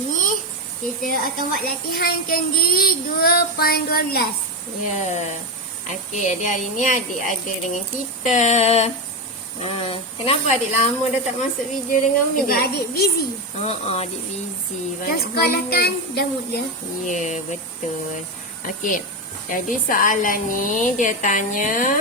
ini kita akan buat latihan kendiri 2.12. Ya. Okey, jadi hari ni adik ada dengan kita. Kenapa adik lama dah tak masuk video dengan Umi? Sebab adik busy. Adik busy. Dan sekolah kan dah mula. Ya, betul. Okey. Jadi soalan ni dia tanya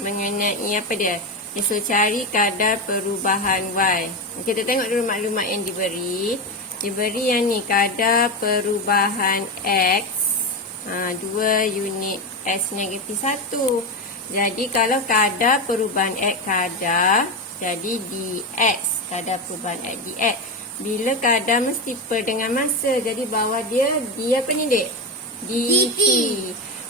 mengenai apa dia? Dia suruh cari kadar perubahan Y. Kita tengok dulu maklumat yang diberi. Diberi yang ni kadar perubahan X 2 unit S negatif 1. Jadi kalau kadar perubahan X kadar, jadi dx, kadar perubahan X dx. Bila kadar mesti per dengan masa, jadi bawah dia apa ni dek? dt.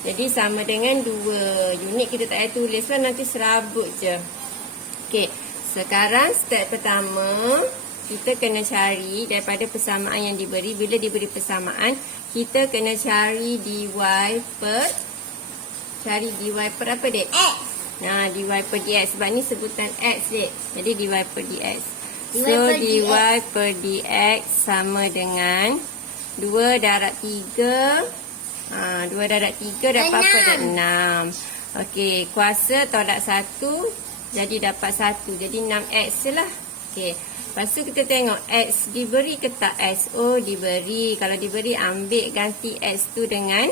Jadi sama dengan 2 unit, kita tak payah tulis lah, nanti serabut je. Okey, sekarang step pertama kita kena cari daripada persamaan yang diberi. Bila diberi persamaan, kita kena cari dy per apa dek? X. Dy per dx, sebab ni sebutan x dek. Jadi dy per dx. So dy per dx sama dengan 2 darab 3. 2 darab 3 dapat apa dek? 6. Okey, kuasa tolak 1. Jadi dapat 1. Jadi 6x lah. Okey. Lepas tu kita tengok x diberi ke tak? X. Oh, diberi. Kalau diberi, ambil ganti x tu dengan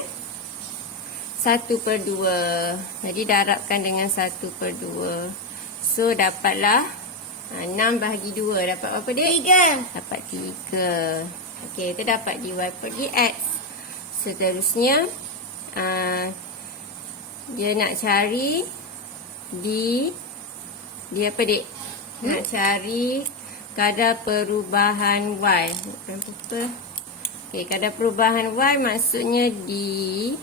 1/2. Jadi darabkan dengan 1/2. So dapatlah 6 bahagi 2. Dapat apa dia? 3. Dapat 3. Okey, kita dapat dy per dx. Seterusnya dia nak cari dia apa dek? Nak cari kadar perubahan Y. Okey, kadar perubahan Y maksudnya dy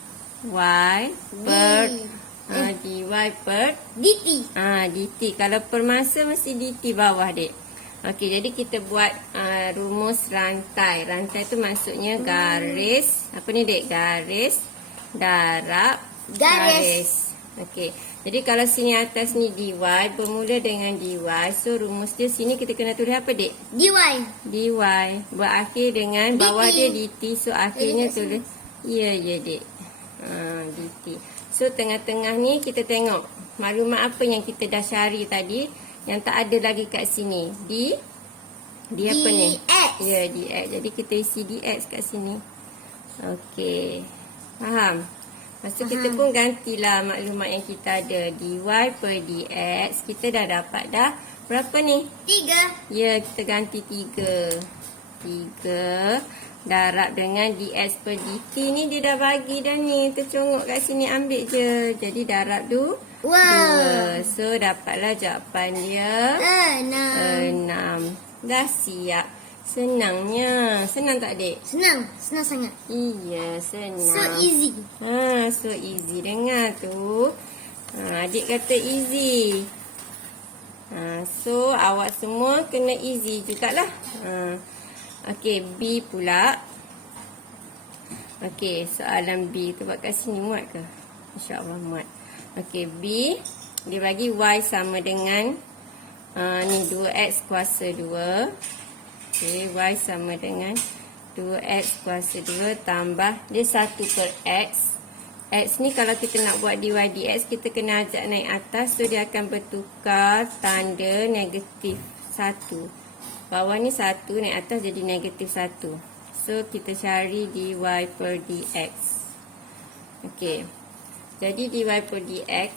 per dt. dt. Kalau per masa mesti dt bawah dek. Okey, jadi kita buat rumus rantai. Rantai tu maksudnya garis. Apa ni dek? Garis darab garis. Okey. Jadi kalau sini atas ni dy bermula dengan dy. So rumus dia sini kita kena tulis apa dek? dy. Dy berakhir dengan bawah dia dt. So akhirnya tulis ya dek. Dt. So tengah-tengah ni kita tengok maklumat apa yang kita dah cari tadi yang tak ada lagi kat sini. Dia apa ni? Dx. Ya, dx. Jadi kita isi dx kat sini. Okey. Faham? Lepas tu kita pun gantilah maklumat yang kita ada. Dy per dx. Kita dah dapat dah berapa ni? 3. Ya, kita ganti 3. 3 darab dengan dx per dt ni dia dah bagi dah ni. Tercongok kat sini, ambil je. Jadi darab 2. So dapatlah jawapan dia 6. Dah siap. Senangnya. Senang tak dek? Senang sangat. Iya, senang. So easy. So easy. Dengar tu. Adik kata easy. So awak semua kena easy jugalah. Okey, B pula. Okey, soalan B tu buat kat sini muat ke? InsyaAllah muat. Okey, B dia bagi Y sama dengan ni 2x kuasa 2. Okey, Y sama dengan 2x kuasa 2 tambah dia 1 per x. X ni kalau kita nak buat dy dx, kita kena ajak naik atas. So dia akan bertukar tanda negatif 1. Bawah ni 1, naik atas jadi negatif 1. So kita cari dy per dx. Okey. Jadi dy per dx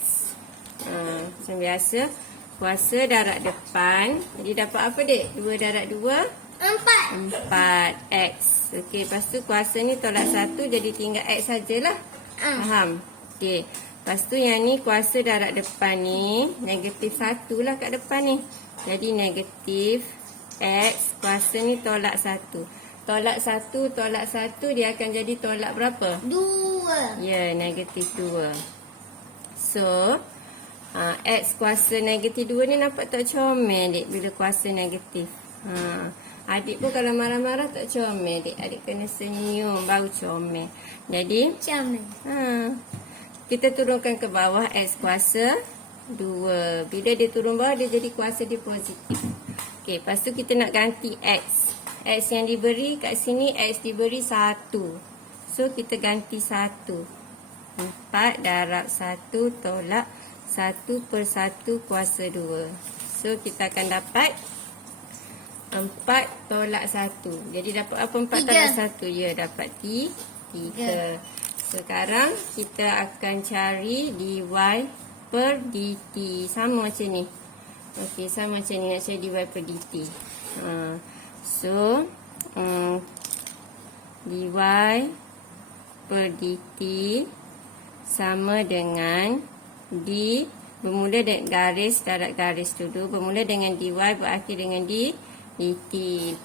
macam biasa, kuasa darab depan. Jadi dapat apa dek? 2 darab 2 4x. Okey, lepas tu kuasa ni tolak 1, jadi tinggal x sajalah. Faham? Okey. Lepas tu yang ni kuasa darab depan ni negatif 1 lah kat depan ni. Jadi negatif x, kuasa ni tolak 1. Tolak 1 dia akan jadi tolak berapa? 2. Ya, negatif 2. So x kuasa negatif 2 ni nampak tak comel dek bila kuasa negatif. Adik pun kalau marah-marah tak comel dek. Adik kena senyum baru comel. Jadi Comel. kita turunkan ke bawah x kuasa 2. Bila dia turun bawah dia jadi kuasa dia positif. Okey, lepas tu kita nak ganti x. X yang diberi kat sini, X diberi 1. So, kita ganti 1. 4 darab 1 tolak 1/1 kuasa 2. So, kita akan dapat 4 tolak 1. Jadi, dapat apa 4 tolak 1? Ya, dapat 3. Sekarang, kita akan cari dy per dt. Sama macam ni. Okey, sama macam ni. Nak cari dy per dt. So, dy per dt sama dengan d bermula dengan garis darab garis dulu. Bermula dengan dy berakhir dengan dt.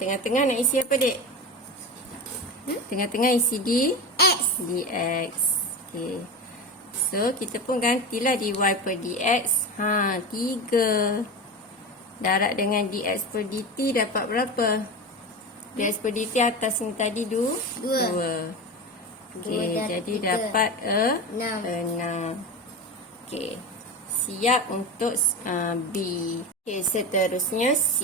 Tengah-tengah nak isi apa, dek? Tengah-tengah isi dx. Okey. So, kita pun gantilah dy per dx. 3. Darab dengan dx per dt dapat berapa? Dx per dt atas ni tadi 2. Okey, jadi 3. Dapat 6. Okey. Siap untuk B. Okey, seterusnya C.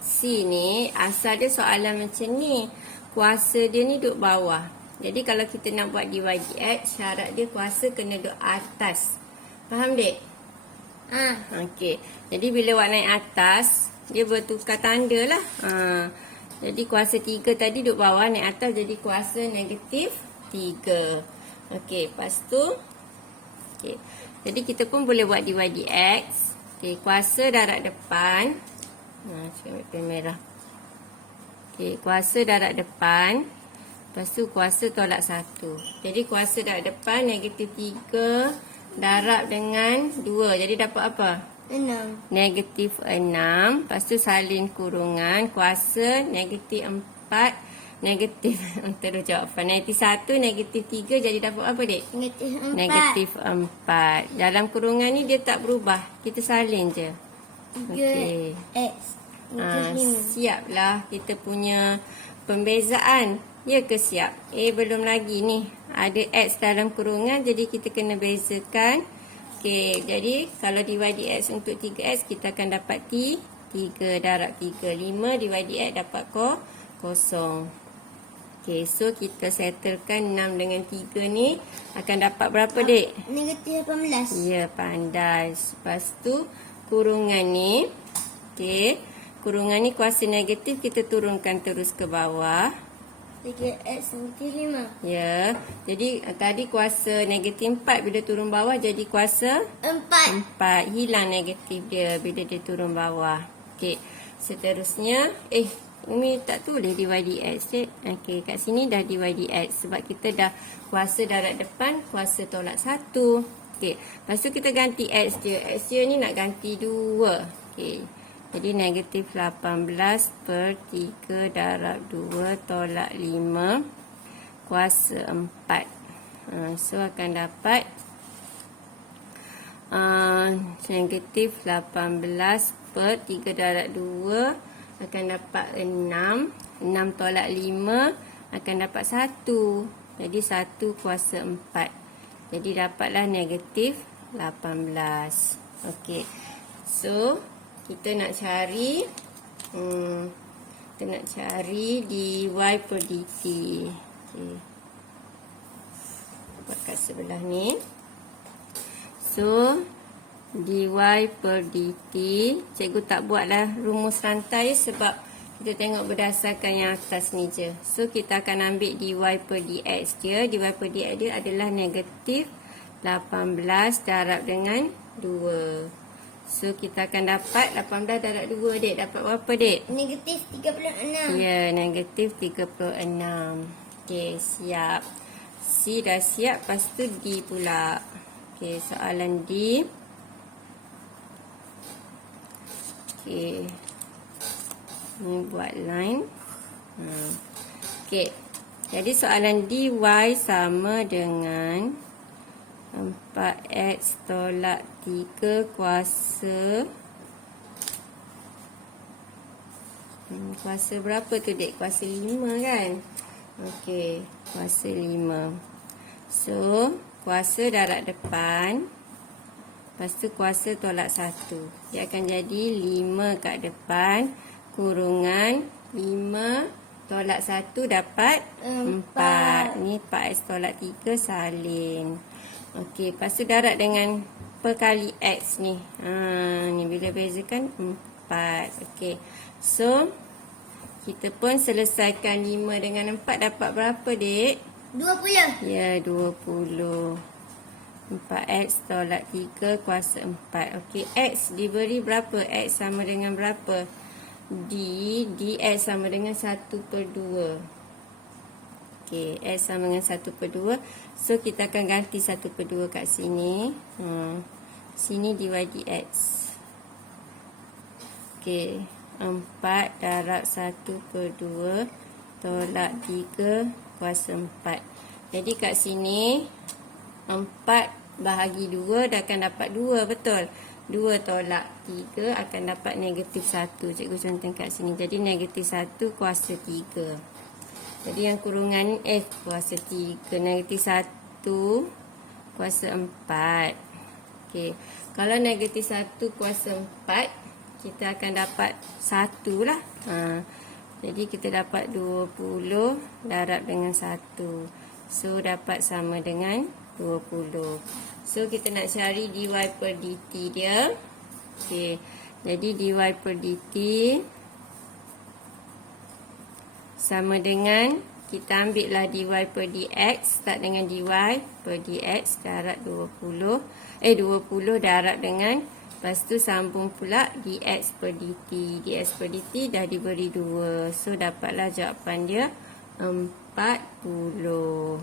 C ni asal dia soalan macam ni. Kuasa dia ni duduk bawah. Jadi kalau kita nak buat dy dx, syarat dia kuasa kena duduk atas. Faham, dek? Okey. Jadi bila awak naik atas, dia bertukar tanda lah. Jadi kuasa 3 tadi duduk bawah, naik atas jadi kuasa negatif 3. Okey, lepas tu. Okey. Jadi kita pun boleh buat dy dx. Okey, kuasa darab depan. Saya ambil pen merah. Okey, kuasa darab depan. Lepas tu kuasa tolak 1. Jadi kuasa darab depan negatif 3 darab dengan 2. Jadi dapat apa? 6. Negatif 6. Lepas tu salin kurungan. Kuasa negatif 4. Negatif. Terus jawapan. Negatif 1, negatif 3. Jadi dapat apa, dek? Negatif 4. Negatif 4. Dalam kurungan ni dia tak berubah. Kita salin je. 3 Okey. X. Negatif 5. Siaplah kita punya pembezaan. Ya ke siap? Belum lagi ni. Ada X dalam kurungan. Jadi kita kena bezakan. Okey, jadi kalau dy dx untuk 3x, kita akan dapat 3 darab 3. 5 dy dx dapat 0. Okey, so kita settlekan 6 dengan 3 ni. Akan dapat berapa, dek? Negatif 18. Ya, pandai. Lepas tu, kurungan ni. Okey, kurungan ni kuasa negatif kita turunkan terus ke bawah. 3x negatif 5. Ya, jadi tadi kuasa negatif 4 bila turun bawah jadi kuasa 4. Hilang negatif dia bila dia turun bawah. Okey, seterusnya Umi tak tulis dy dx. Okey, kat sini dah dy dx sebab kita dah kuasa darab depan, kuasa tolak 1. Okey, lepas tu kita ganti x je. X je ni nak ganti 2. Okey. Jadi negatif 18 per 3 darab 2 tolak 5 kuasa 4. So akan dapat negatif 18 per 3 darab 2 akan dapat 6. 6 tolak 5 akan dapat 1. Jadi 1 kuasa 4. Jadi dapatlah negatif 18. Okey. So kita nak cari dy per dt. Okey. Buat kat sebelah ni. So dy per dt, cikgu tak buatlah rumus rantai sebab kita tengok berdasarkan yang atas ni je. So kita akan ambil dy per dx dia. Dy per dx dia adalah negatif 18 darab dengan 2. So, kita akan dapat 18 darab 2, dek. Dapat berapa, dek? Negatif 36. Ya, negatif 36. Okey, siap. C dah siap. Lepas tu D pula. Okey, soalan D. Okey. Ni buat line. Okey. Jadi, soalan dy sama dengan 4x tolak 3 kuasa kuasa berapa tu, dek? Kuasa 5 kan? Okey, kuasa 5. So, kuasa darab depan. Lepas tu kuasa tolak 1. Dia akan jadi 5 kat depan. kurungan 5 tolak 1 dapat 4. Ni 4x tolak 3 salin. Okey, lepas tu darab dengan perkali x ni. Ni bila bezakan 4. Okey. So, kita pun selesaikan 5 dengan 4 dapat berapa, Dek? 20. Ya, 20. 4x tolak 3 kuasa 4. Okey, x diberi berapa? X sama dengan berapa? Dx sama dengan 1/2. Okey, x sama dengan 1/2. So, kita akan ganti 1/2 kat sini. Sini dy dx. Okey, 4 darab 1/2 tolak 3 kuasa 4. Jadi, kat sini 4 bahagi 2 dah akan dapat 2, betul? 2 tolak 3 akan dapat negatif 1. Cikgu contoh kat sini. Jadi, negatif 1 kuasa 3. Jadi, yang kurungan kuasa 3. Negatif 1 kuasa 4. Okey. Kalau negatif 1 kuasa 4, kita akan dapat 1 lah. Jadi, kita dapat 20 darab dengan 1. So, dapat sama dengan 20. So, kita nak cari dy per dt dia. Okey. Jadi, dy per dt sama dengan, kita ambil lah dy per dx. Start dengan dy per dx darab 20 darab dengan, lepas tu sambung pula dx per dt. Dx per dt dah diberi 2. So, dapatlah jawapan dia 40.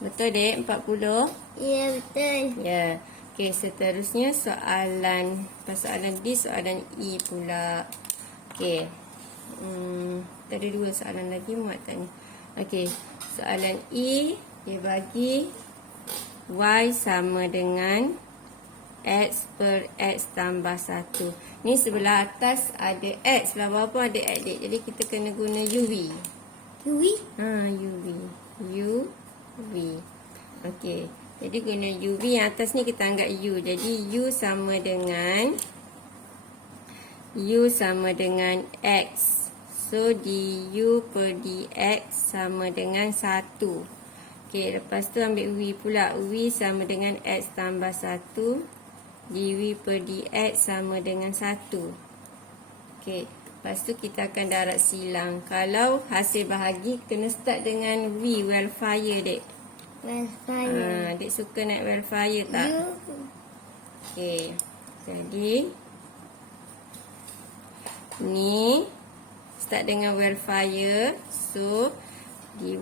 Betul, Dek? 40? Ya, betul. Ya. Okey, seterusnya soalan D, soalan E pula. Okey. Ada 2 soalan lagi, muat tak ni? Okey, soalan E dia bagi y sama dengan x per x tambah 1. Ni sebelah atas ada x, sebelah bawah pun ada x, Dek. Jadi kita kena guna UV. UV? UV. Okey. Jadi guna UV, yang atas ni kita anggap U. Jadi U sama dengan X. So du per dx sama dengan 1. Okey, lepas tu ambil V pula. V sama dengan X tambah 1. dV per dx sama dengan 1. Okey. Lepas tu kita akan darab silang. Kalau hasil bahagi kena start dengan V, welfare, Dek. Welfare. Dek suka naik welfare tak? Okey. Jadi ni start dengan welfare. So dy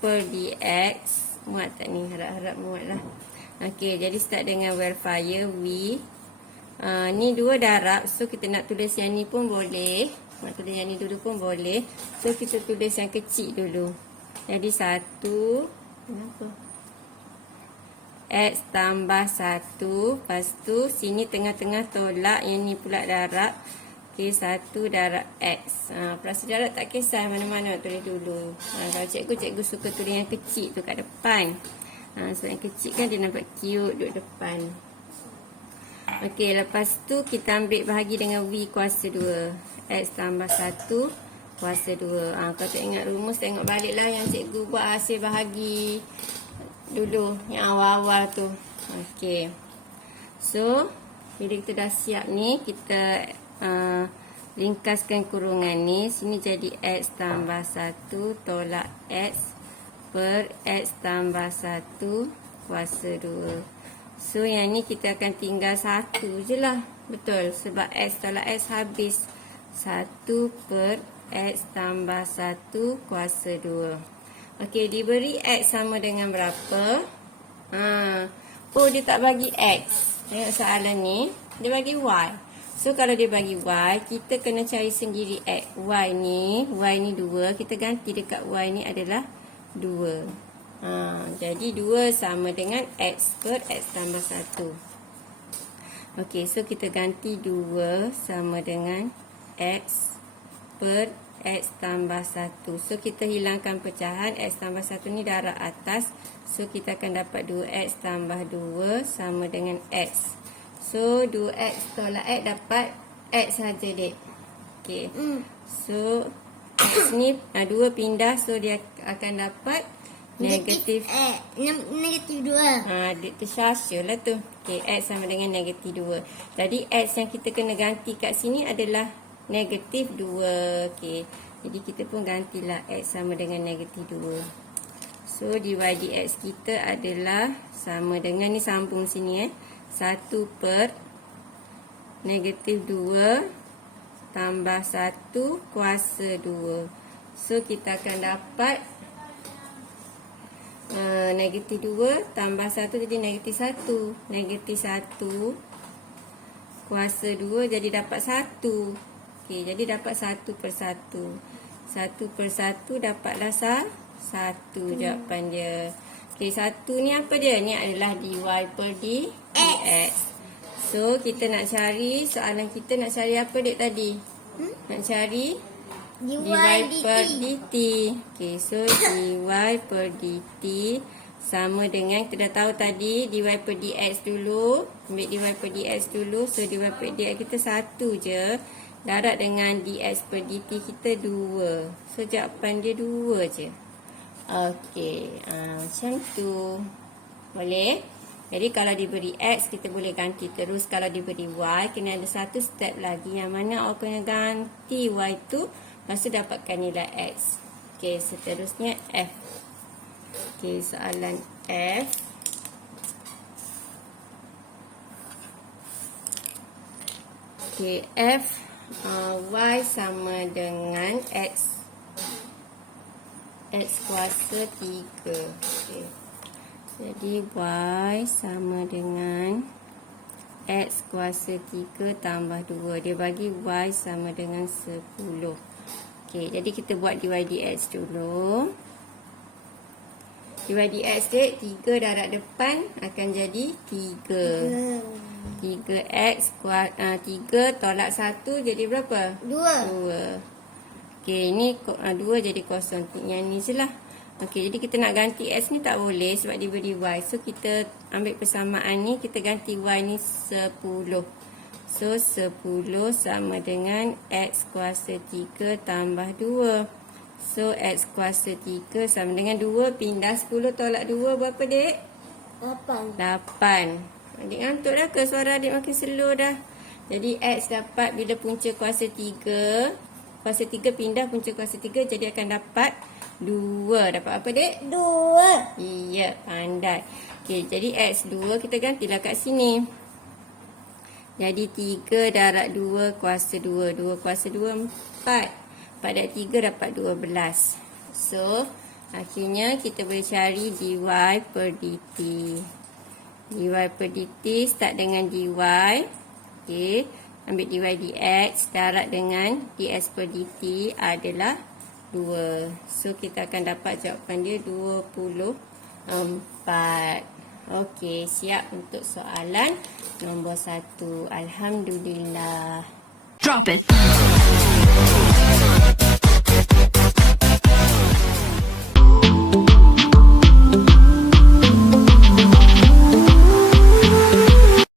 per dx, muat tak ni? Harap-harap muat lah. Okey, jadi start dengan welfare V. Ni 2 darab. So kita nak tulis yang ni pun boleh. Nak tulis yang ni dulu pun boleh. So kita tulis yang kecil dulu. Jadi 1. Kenapa? X tambah 1. Lepas tu sini tengah-tengah tolak. Yang ni pula darab. Okey, 1 darab X. Perasa darab tak kisah mana-mana nak tulis dulu. Kalau cikgu suka tulis yang kecil tu kat depan. Sebab yang kecil kan dia nampak cute duduk depan. Okey, lepas tu kita ambil bahagi dengan V kuasa 2. X tambah 1 kuasa 2. Kalau tak ingat rumus, tengok balik lah yang cikgu buat hasil bahagi dulu. Yang awal-awal tu. Okey. So, bila kita dah siap ni, kita ringkaskan kurungan ni. Sini jadi X tambah 1 tolak X per X tambah 1 kuasa 2. So, yang ni kita akan tinggal 1 je lah. Betul. Sebab X tolak X habis. 1 per X tambah 1 kuasa 2. Okey, diberi X sama dengan berapa? Dia tak bagi X. Tengok soalan ni. Dia bagi Y. So, kalau dia bagi Y, kita kena cari sendiri X. Y ni 2. Kita ganti dekat Y ni adalah 2. Jadi 2 sama dengan X per X tambah 1. Okey, so kita ganti 2 sama dengan X per X tambah 1. So kita hilangkan pecahan. X tambah 1 ni darab atas. So kita akan dapat 2X tambah 2 sama dengan X. So 2X tolak X dapat X saja, Dek. Okey. So X ni 2 pindah, so dia akan dapat negatif. Negatif 2. Dia tersyasya lah tu. Okey, X sama dengan negatif 2. Jadi X yang kita kena ganti kat sini adalah negatif 2. Okey, jadi kita pun gantilah X sama dengan negatif 2. So dy dx kita adalah sama dengan, ni sambung sini 1 per negatif 2 tambah 1 kuasa 2. So kita akan dapat negatif 2 tambah 1 jadi negatif 1. Negatif 1 kuasa 2 jadi dapat 1. Okey, jadi dapat 1 per 1. 1 per 1 dapatlah 1 jawapan dia. Okey, 1 ni apa dia? Ni adalah dy per dx. So, kita nak cari, soalan kita nak cari apa dek tadi? Nak cari dy per dt. Okay, so dy per dt sama dengan, kita dah tahu tadi, dy per dx dulu. Ambil dy per dx dulu. So, dy per dx kita 1 je. Darab dengan dx per dt kita 2. So, jawapan dia 2 je. Okay, macam tu. Boleh? Jadi kalau diberi X, kita boleh ganti terus. Kalau diberi Y, kena ada satu step lagi. Yang mana awak kena ganti Y tu, lepas tu dapatkan nilai X. Okey, seterusnya F. Okey, soalan F. Okey, F. Y sama dengan X. X kuasa 3. Okey. Jadi Y sama dengan X kuasa 3 tambah 2. Dia bagi Y sama dengan 10. Okey, jadi kita buat dy dx dulu. Dy dx dek, 3 darab depan akan jadi 3. 3x 3 tolak 1 jadi berapa? 2. 2. Okey, ini 2 jadi kosong. Yang ni je lah. Okey, jadi kita nak ganti X ni tak boleh sebab dia beri Y. So, kita ambil persamaan ni, kita ganti Y ni 10. So, 10 sama dengan X kuasa 3 tambah 2. So, X kuasa 3 sama dengan 2. Pindah 10 tolak 2 berapa, dek? 8. 8. Adik ngantuk dah ke? Suara adik makin slow dah. Jadi, X dapat bila punca kuasa 3. Kuasa 3 pindah punca kuasa 3, jadi akan dapat 2. Dapat apa, dek? 2. Iya, pandai. Okey, jadi X2 kita gantilah kat sini. Jadi 3 darab 2 kuasa 2. 2 kuasa 2, 4. 4 darab 3 dapat 12. So, akhirnya kita boleh cari dy per dt. Dy per dt start dengan dy. Okey, ambil dy dx darab dengan dx per dt adalah 2. So, kita akan dapat jawapan dia 24. Okey, siap untuk soalan nombor 1. Alhamdulillah. Drop it.